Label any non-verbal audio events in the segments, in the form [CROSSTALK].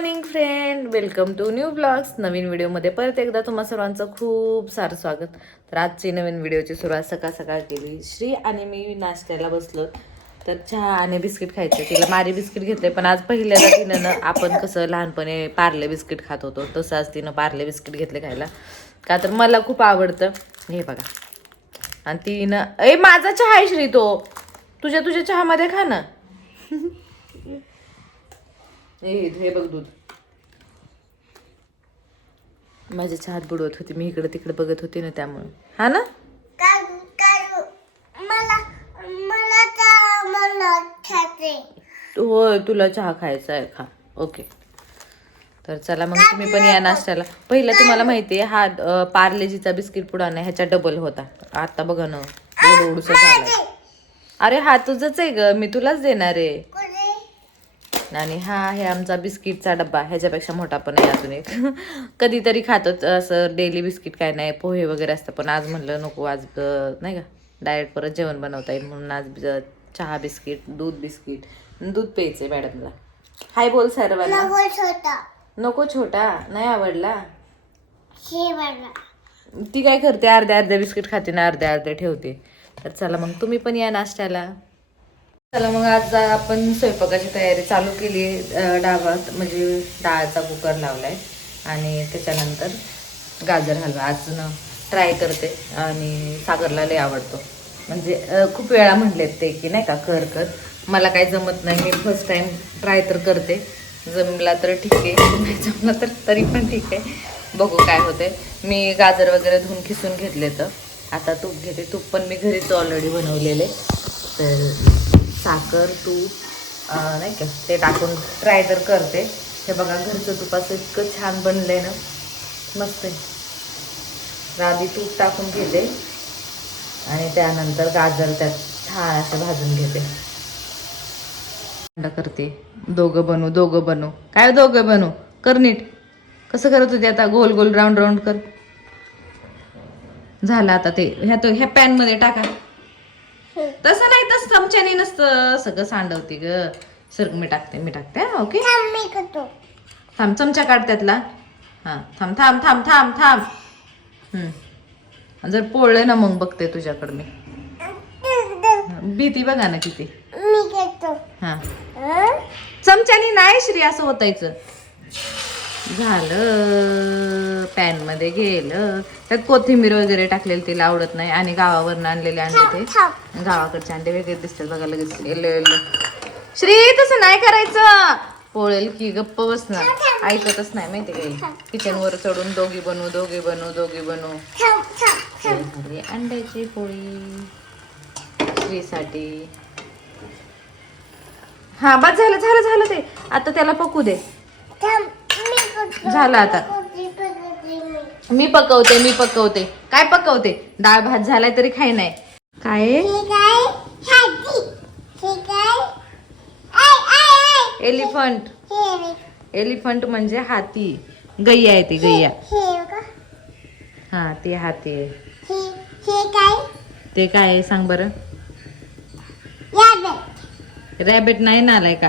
Morning friend welcome to new blogs नवीन व्हिडिओमध्ये परत एकदा तुम्हा सर्वांचं खूप सारं स्वागत. तर आजची नवीन व्हिडिओची सुरुवात सकाळ सकाळ केली. श्री आणि मी नाश्त्याला बसलो. तर चहा आणि बिस्किट खायचं. तिला मारी बिस्किट घेतले पण आज पहिल्यांदा तिनं ना आपण कसं लहानपणी पार्ले बिस्किट खात होतो तसं आज तिनं पार्ले बिस्किट घेतले खायला. का तर मला खूप आवडतं. हे बघा. आणि तिनं ए माझा चहा आहे श्री तो. तुझ्या तुझ्या चहामध्ये खा ना. हे हे बघ दूध. माझ्या चहात बुडवत होती. मी इकडे तिकडे बघत होते ना त्यामुळे. हा ना? होय तुला चहा खायचा आहे. खा. ओके. तर चला मग तुम्ही पण या नाश्त्याला. पहिलं तुम्हाला माहिती आहे हा पार्लेजीचा बिस्किट पुडा नाही ह्याच्या डबल होता. आता बघा ना उडूसा अरे हा तुझंच आहे ग. मी तुलाच देणार आहे. आणि हा आहे आमचा बिस्किटचा डब्बा ह्याच्यापेक्षा मोठा पण आहे अजून एक. [LAUGHS] कधीतरी खातो असं डेली बिस्किट काय नाही पोहे वगैरे असतं पण आज म्हणलं नको आज नाही का डायरेक्ट परत जेवण बनवता येईल म्हणून आज चहा बिस्किट दूध बिस्किट दूध प्यायचंय मॅडमला. हाय बोल सर्वांना. नको छोटा. नाही आवडला? हे ती काय करते अर्ध्या अर्ध्या बिस्किट खाते ना अर्ध्या अर्ध्या ठेवते. तर चला मग तुम्ही पण या नाश्त्याला. चला मग आज आपण स्वयंपाकाची तयारी चालू केली आहे म्हणजे डाळचा कुकर लावलाय आणि त्याच्यानंतर गाजर हलवा. आज ट्राय करते आणि सागरला लय आवडतो. म्हणजे खूप वेळा म्हणलेत ते की नाही का कर कर. मला काही जमत नाही मी फर्स्ट टाइम ट्राय तर करते. जमला तर ठीक आहे नाही जमला तर तरी पण ठीक आहे. बघू काय होते मी गाजर वगैरे धुवून खिसून घेतले तर आता तूप घेते. तूप पण मी घरीच ऑलरेडी बनवलेले. तर साखर तूप नाही का? ते टाकून ट्राय तर करते. हे बघा घरचं तूप असं इतकं छान बनलंय ना. मस्त आहे. राधी आधी तूप टाकून घेते. आणि त्यानंतर गाजर त्यात छान असं भाजून घेते. थंड करते. दोघं बनू दोघं बनू. काय हो दोघं बनू? कर नीट. कसं करत होते आता? गोल गोल राऊंड राऊंड कर. झालं आता ते. ह्या तो ह्या पॅनमध्ये टाका. तसं नाही तसं चमच्याने नसतं सगळं सांडवते ग. सर मी टाकते मी टाकते हा, ओके? थांब चमचा काढ त्यातला. हा थांब थांब थांब थांब थांब. हम्म. जर पोळले ना मग बघते तुझ्याकडे मी. भीती बघा ना किती. हा. हं? चमच्याने नाही श्री असं होतायचं झालं. पॅनमध्ये गेलं त्यात कोथिंबीर वगैरे टाकलेली तिला आवडत नाही आणि गावावरनं आणलेले अंडे ते. गावाकडचे अंडे वेगळे दिसतात बघा लगेच. येलो श्री तसं नाही करायचं. पोळेल की गप्प बसणार. ऐकतच नाही माहिती काही किचन वर चढून दोघी बनू दोघी बनू दोघी बनू. थांब थांब अरे, अंड्याची पोळी. श्रीसाठी. हा बस झालं झालं झालं ते. आता त्याला पकू दे. झालं आता. मी. पकवते मी पकवते. काय पकवते? डाळ भात झालाय तरी खाई नाही. काय? एलिफंट. एलिफंट म्हणजे हाती. गैया आहे ती गैया. हे हा ती हाती आहे. हे हे काय ते काय आहे सांग बरं? रॅबिट नाही ना आलाय का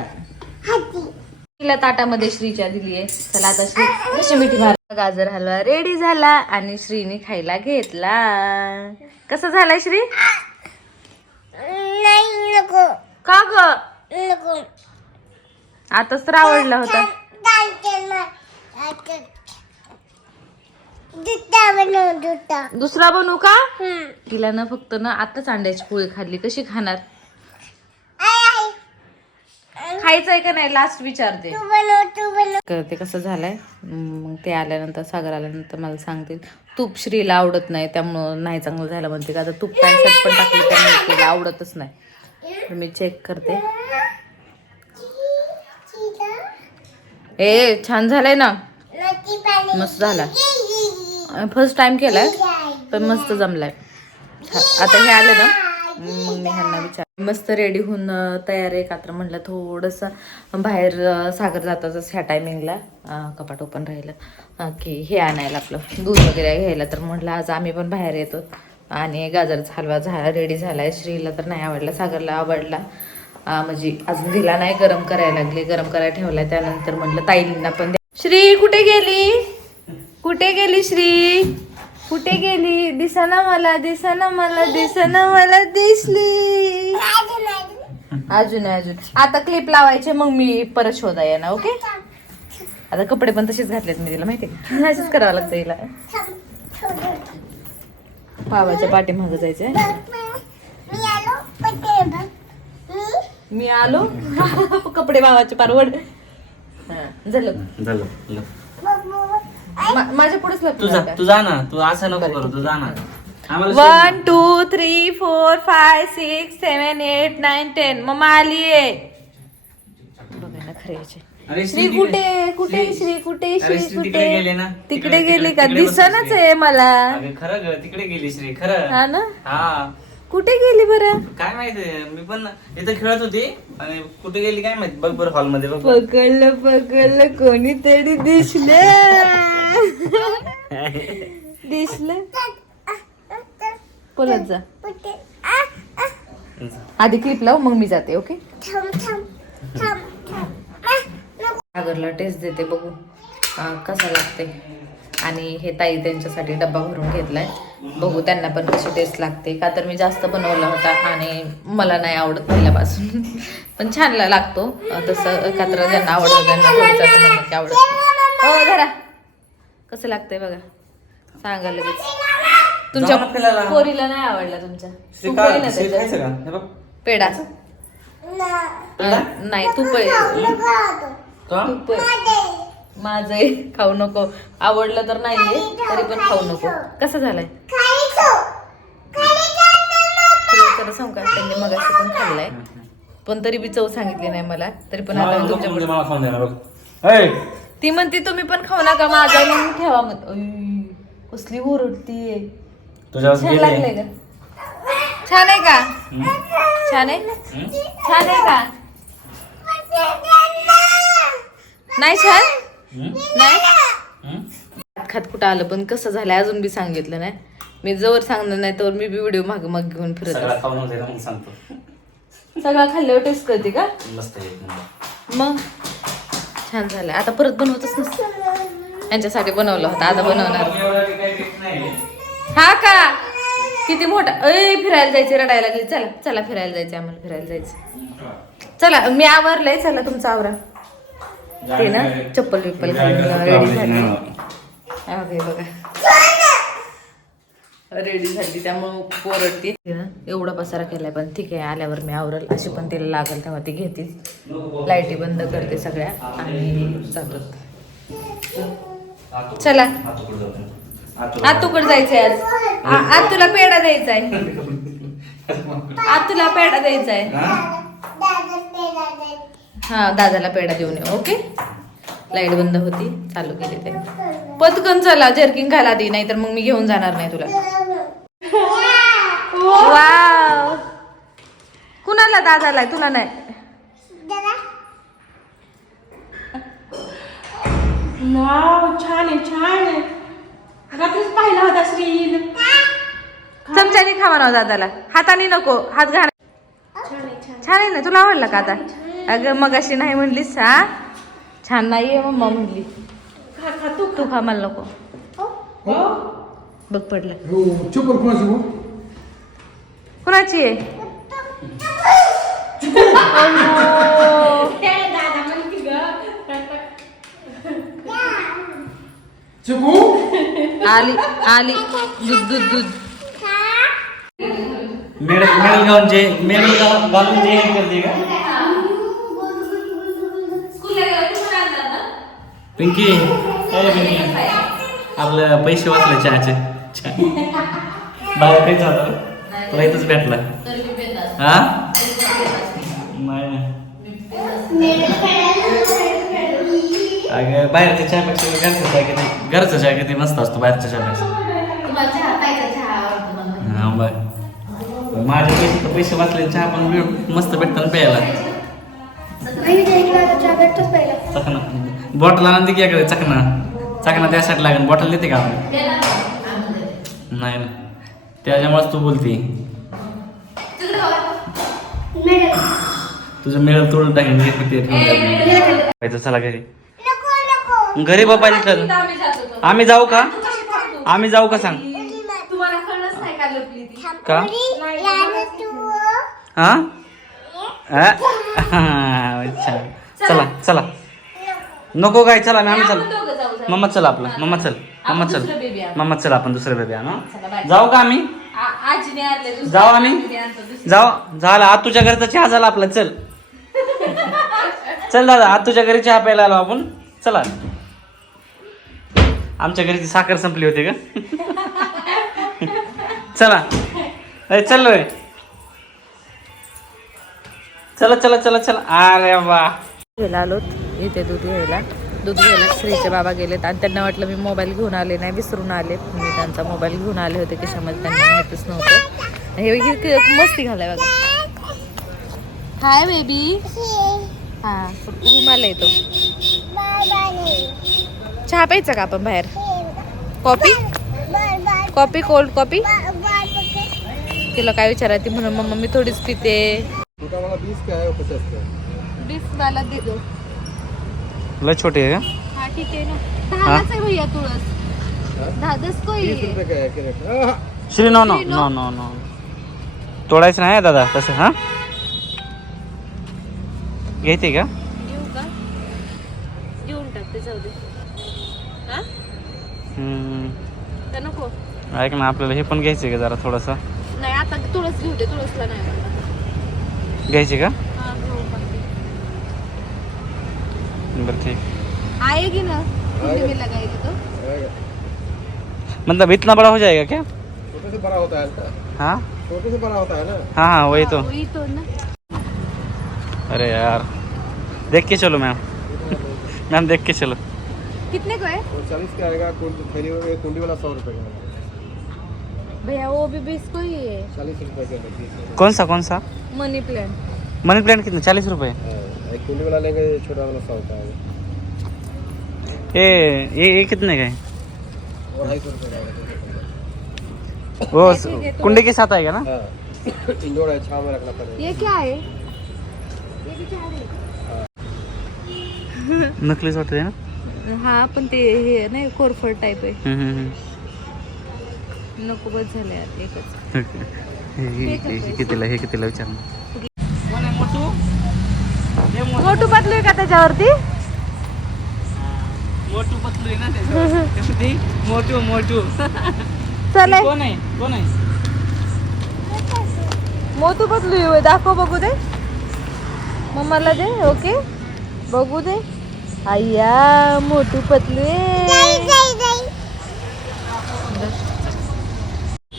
तिला ताटामध्ये श्रीच्या दिली आहे चला आता श्री कशी मिठी भार गाजर हलवा रेडी झाला आणि श्रीने खायला घेतला. कसा झालाय श्री? नाही नको. का ग? नको. आताच तर आवडला होता. दुसरा बनवू का? तिला ना फक्त ना आताच अंड्याची पोळी खाल्ली. कशी खाणार? खायचंय का नाही लास्ट विचारते. तू बनव तू बनव करते कसं झालंय? मग ते आल्यानंतर सागर आल्यानंतर मला सांगतील तूप श्रीला आवडत नाही त्यामुळं नाही चांगलं झालं म्हणते. का आता तूप पॅन्ट पण टाकली तिला आवडतच नाही. तर मी चेक करते. ए छान झालंय ना? मस्त झाला. फर्स्ट टाइम केलाय पण मस्त जमलाय. आता हे आले ना? मग मी ह्यांना विचार मस्त रेडी होऊन तयार आहे का तर म्हटलं थोडंसं बाहेर सागर जाताच ह्या टायमिंगला कपाट ओपन राहिलं. की हे आणायला आपलं. दूध वगैरे घ्यायला तर म्हटलं आज आम्ही पण बाहेर येतो. आणि गाजरचा हलवा झा रेडी झाला आहे श्रीला तर नाही आवडला सागरला आवडला. म्हणजे अजून दिला नाही गरम करायला लागले. गरम करायला ठेवला त्यानंतर म्हटलं ताईंना पण श्री कुठे गेली? कुठे गेली श्री? कुठे गेली? दिसाना मला दिसाना मला दिसाना मला दिसली. अजून अजून. अजून आहे, अजून. आता क्लिप लावायचे मग मी परत शोधा या ना ओके आता कपडे पण तसेच घातलेत मी तिला माहिती असंच करावं लागतं. थोडं. पावाच्या पाठी मागं ना. मी? आलो? [LAUGHS] कपडे मावाचे पारवड झालं झालं. मा- माझ्या पुढेच तू जा तू जा ना तू असं नको करू तू जा ना. आम्हाला one two three four five six seven eight nine ten मग आली आहे. बघा ना खरे अरे श्री श्री कुठे? कुठे? श्री- कुठे? अरे श्री श्री कुठे? तिकडे गेली ना. तिकडे तिकडे- गेली का? तिकडे बसली दिसनाच श्री. आहे मला. अगं खरं ग तिकडे गेली श्री खरं. हा ना? हा. कुठे गेली बरं? काय माहिती मी पण इथं खेळत होती. आणि कुठे गेली काय माहिती? बघ बरं हॉलमध्ये बघ पकडलं पकडलं कोणीतरी दिसलं. [LAUGHS] दिसलं? बोलत जा. आधी क्लिप लाव मग मी जाते ओके. सागरला टेस्ट देते बघू. कसा लागते आणि हे ताई त्यांच्यासाठी डब्बा भरून घेतलाय. बघू त्यांना पण कशी टेस्ट लागते. का तर मी जास्त बनवला होता आणि मला नाही आवडत पहिल्यापासून. [LAUGHS] पण छान लागतो. तसं का तर ज्यांना आवडतं त्यांना [LAUGHS] आवडत. हो धरा. कसं लागतंय बघा. सांगा लगेच. तुमच्या जाऊ ना फिरायला. पोरीला नाही आवडला तुमच्या. श्री तूप का आहे ना श्री त्याच्यात? खायचं का? हे बघ. पेढा. ना. अं, नाही आहे आता. का? तूप आहे मध्ये. माझं खाऊ नको. आवडलं तर नाहीये तरी पण खाऊ नको. कसं झालंय? खायचो. खायचो ना, तुला खरं सांगू का? त्यांनी मगाशी पण खाल्लाय. पण तरी बी चव सांगितली नाही मला. तरी पण आता मला मी नको तुमच्या म्हणजे मला खाऊन बघ. ऐ, ती म्हणते तुम्ही पण खाऊ नका माझा म्हणून ठेवा मग. अय्य, कसली ओरडतीये तुझ्यावर छान का छान आहे का? छान आहे? छान आहे का? नाही छान? नाही? खात कुठं आलं पण कसं झालं अजून बी सांगितलं नाही. मी जवळ सांगणार नाही तर मी बी व्हिडिओ माग मग घेऊन फिरत सगळा असते. खाऊन होते ना मग सांगतो. सगळा खाल्ल्यावर टेस्ट करते का? मस्त आहे एक नंबर. मग? छान झालं आता परत बनवतच नसतं यांच्यासाठी बनवलं होतं. आता बनवणार. हा का? किती मोठा अय फिरायला जायचे रडायला लागली. चला चला फिरायला जायचं आम्हाला फिरायला जायचं चला मी आवरलंय. चला तुमचं आवरा. ते ना चप्पल घालून रेडी झाली. बघा. रेडी झाली. त्यामुळं पोरडते ना एवढा पसारा केलाय पण ठीक आहे आल्यावर मी आवरल. अशी पण तिला लागल तेव्हा ती घेतील. लाईटी बंद करते सगळ्या आणि जातात चला. आतुकडे जायचंय आज. आज तुला पेढा द्यायचा आहे आज तुला पेढा द्यायचा आहे हा? हा दादाला पेढा देऊन येऊ ओके? लाइट बंद होती चालू केली ते. पटकन चला जर्किंग घाला आधी नाहीतर मग मी घेऊन जाणार नाही तुला. वाव कुणाला दादाला तुला नाही. दादा वाव छान आहे छान आहे. रात्रीच पाहिला होता श्रीन. चमच्याने खा म्हणावं दादाला. हाताने नको हात घाल छान आहे ना? तुला आवडला का आता? अगं मग अशी नाही म्हणलीस हा? छान नाहीये मम्मा म्हणली. खा खा तू तू खा मला नको. हो? बघ पडलं. हो चप्पल कोणाची हो? कुणाची आहे? आली आली. दूध दूध दूध. मेडल मेडल गाऊन जे मेडल गाऊन जे हे करते का? पिंकी पिंकी? आपलं पैसे वाचले चहाचे. चहा. बाहेर काही झालं? तुला इथंच भेटला. हा? अगं बाहेरच्या चहापेक्षा घरचा चहा किती घरचा चहा किती मस्त असतो बाहेरच्या चहापेक्षा हा बरं माझे पैसे तर पैसे वाचले चहा पण मस्त भेटतात प्यायला. चकना. बॉटल आणते की काय चकना. चकना त्यासाठी लागेल. बॉटल देते का नाही ना. त्याच्यामुळेच तू बोलते. तुझं मेळ तोडून टाकेन. घे ते ठेवून चला घरी. नको नको घरी बाप्पा चल आम्ही जात होतो आम्ही जाऊ का? आम्ही जाऊ का सांग? तुम्हाला कळलंच नाही का हा? [LAUGHS] अच्छा. चला चला. नको काय चला आम्ही चल. मम्मा चल आपलं. मम्मा चल. मम्मा चल. मम्मा चल आपण दुसरं बेबी आणू. जाऊ का आम्ही. जाऊ आम्ही? जाऊ. झाला आज तुझ्या घरचा चहा झाला आपला. चल. चल दादा आज तुझ्या घरी चहा प्यायला आलो आपण. चला. आमच्या घरी साखर संपली होती का? [LAUGHS] चला. अरे चल चला चला चला चला. अरे वा. घ्यायला आलोत इथे दूध घ्यायला. दूध घ्यायला श्रीचे बाबा गेलेत आणि त्यांना वाटलं मी मोबाईल घेऊन आले नाही विसरून आले. मी त्यांचा मोबाईल घेऊन आले होते कशामध्ये त्यांना माहितीच नव्हतं. हे मस्ती घालाय बघा. हाय बेबी हा रुमाला येतो चहा प्यायचा का आपण बाहेर? कॉपी कॉपी कोल्ड कॉपी तिला काय विचारायची म्हणून मम्मा मी थोडीच पिते. छोटा वाला बीस का है और पचास का है बीस वाला दे दो. लय छोटी आहे का? हा ठीक आहे ना. दहाच आहे भैया तुळस. का है कैरेट? हाँ, Shri no no no. No no तोडायचं नाही दादा तसं हा? घ्यायचे का? घेऊ का? घेऊन टाकते जाऊ दे. हा? हम्म, का नको. ऐक ना आपल्याला हे पण घ्यायचे का जरा थोडंसं? नाही आता तुळस घेऊ दे तुळसला नाही घ्यायचे का? हा घेऊ टाकते. बरं ठीक आहे ना? कुंडी में लगाएगी तो। मतलब इतना बड़ा हो जाएगा क्या? छोटे से बड़ा होता है हाँ? छोटे से बड़ा होता है ना? हाँ हाँ वही तो। वही तो ना। अरे यार देख के चलो मैम। [LAUGHS] मैम देख के चलो। कितने को है? चालीस का आएगा कुंडी कुंडी वाला सौ रुपए का भैया वो भी बीस को ही। है है, कौन सा कौन सा? मनी प्लांट मनी प्लांट कितने? चालीस रुपए हाँ, कुंडी वाला लेंगे छोटा वाला सौ का ये ये ये कितने का है? वो स- कुंडे के साथ आएगा ना? हाँ इंडोर है छाव में रखना पड़ेगा। ये क्या है? ये नकलीच वाटते ना? हा पण ते हे नाही कोरफड टाईप आहे हम्म, हम्म, नको बस झालं यार एकच. कितीला हे कितीला विचार मोठू पतलू आहे का त्याच्यावरती? मोटू पतलू आहे ना त्याच्यावर. मोटू मोटू. चल. कोण आहे? कोण आहे? मोठू पतलू. दाखव बघू दे. मम्माला दे ओके. बघू दे. अय्या मोठू पतलू आहे.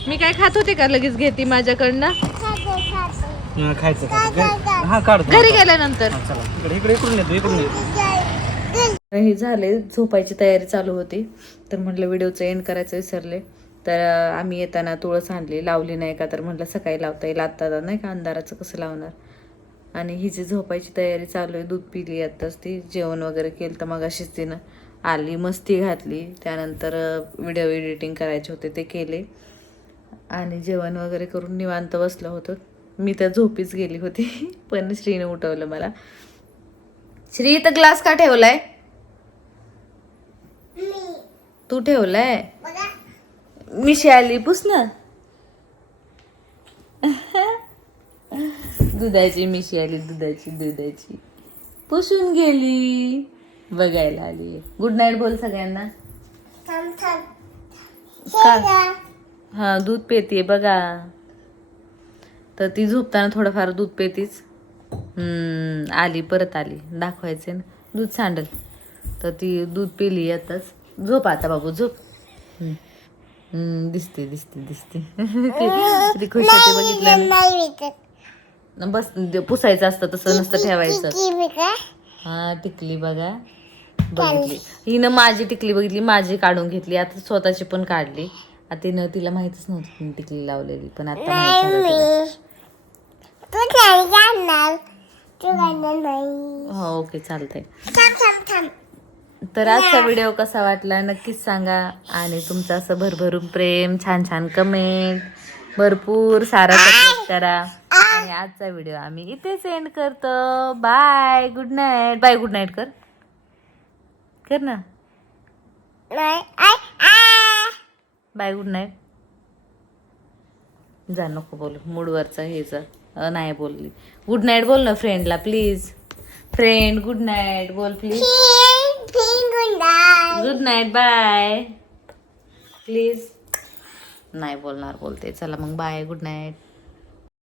मी काय खात होते का लगेच घेते माझ्याकडनं? हा, खायचं खायचं. घरी- हा काढतो घरी गेल्यानंतर. हा, चला. इकडे इकडे इकडून येतो इकडून येतो. हे झाले झोपायची तयारी चालू होती. तर म्हटलं व्हिडिओचं एंड करायचं विसरले. तर अं, आम्ही येताना तुळस आणली लावली नाही का? तर म्हटलं सकाळी लावता येईल आता नाही का? अंधाराचं कसं लावणार? आणि हिची झोपायची तयारी चालू आहे दूध पिली आत्ताच ती जेवण वगैरे केलं तर मग अशीच तिनं आली मस्ती घातली. त्यानंतर व्हिडिओ एडिटिंग करायचे होते ते केले. आणि जेवण वगैरे करून निवांत बसलं होतं. मी तर झोपीच गेली होती [LAUGHS] पण श्रीने उठवलं मला. श्री इथं ग्लास का ठेवलाय? तू ठेवलाय? मिशी आली पुस ना. [LAUGHS] दुधाची मिशी आली दुधाची दुधाची. पुसून गेली. बघायला आली गुड नाईट बोल सगळ्यांना. का? हा दूध पेतीये बघा. तर ती झोपताना थोडंफार दूध पेतीच. हम्म, आली परत आली. दाखवायचे ना. दूध सांडल. तर ती दूध पिली आताच. झोप आता बाबू झोप. दिसते दिसते दिसते. [LAUGHS] ती- ती खुश होते बघितलं. बस पुसायचं असतं तसं नसतं ठेवायचं. हा टिकली बघा. बघितली. हिनं माझी टिकली बघितली माझी काढून घेतली. आता स्वतःची पण काढली. आता तिनं तिला माहितच नव्हतं टिकली लावलेली पण आता माहीत झालं तिला. तू नाही जाणार. तू जाणार नाही. हो ओके चालतंय. थांब थांब थांब. तर आजचा व्हिडिओ कसा वाटला नक्कीच सांगा. आणि तुमचं असं भरभरून प्रेम छान छान कमेंट भरपूर सारा सपोर्ट करा. आणि आजचा व्हिडिओ आम्ही इथे सेंड करतो. Bye good night bye good night कर. कर ना. नाही आय आ बाय गुड नाईट जा नको बोल. मूडवरचं हेचं नाही बोलली. गुड नाईट बोल ना फ्रेंडला प्लीज फ्रेंड गुड नाईट बोल please good night bye please नाही बोलणार बोलते. चला मग बाय गुड नाईट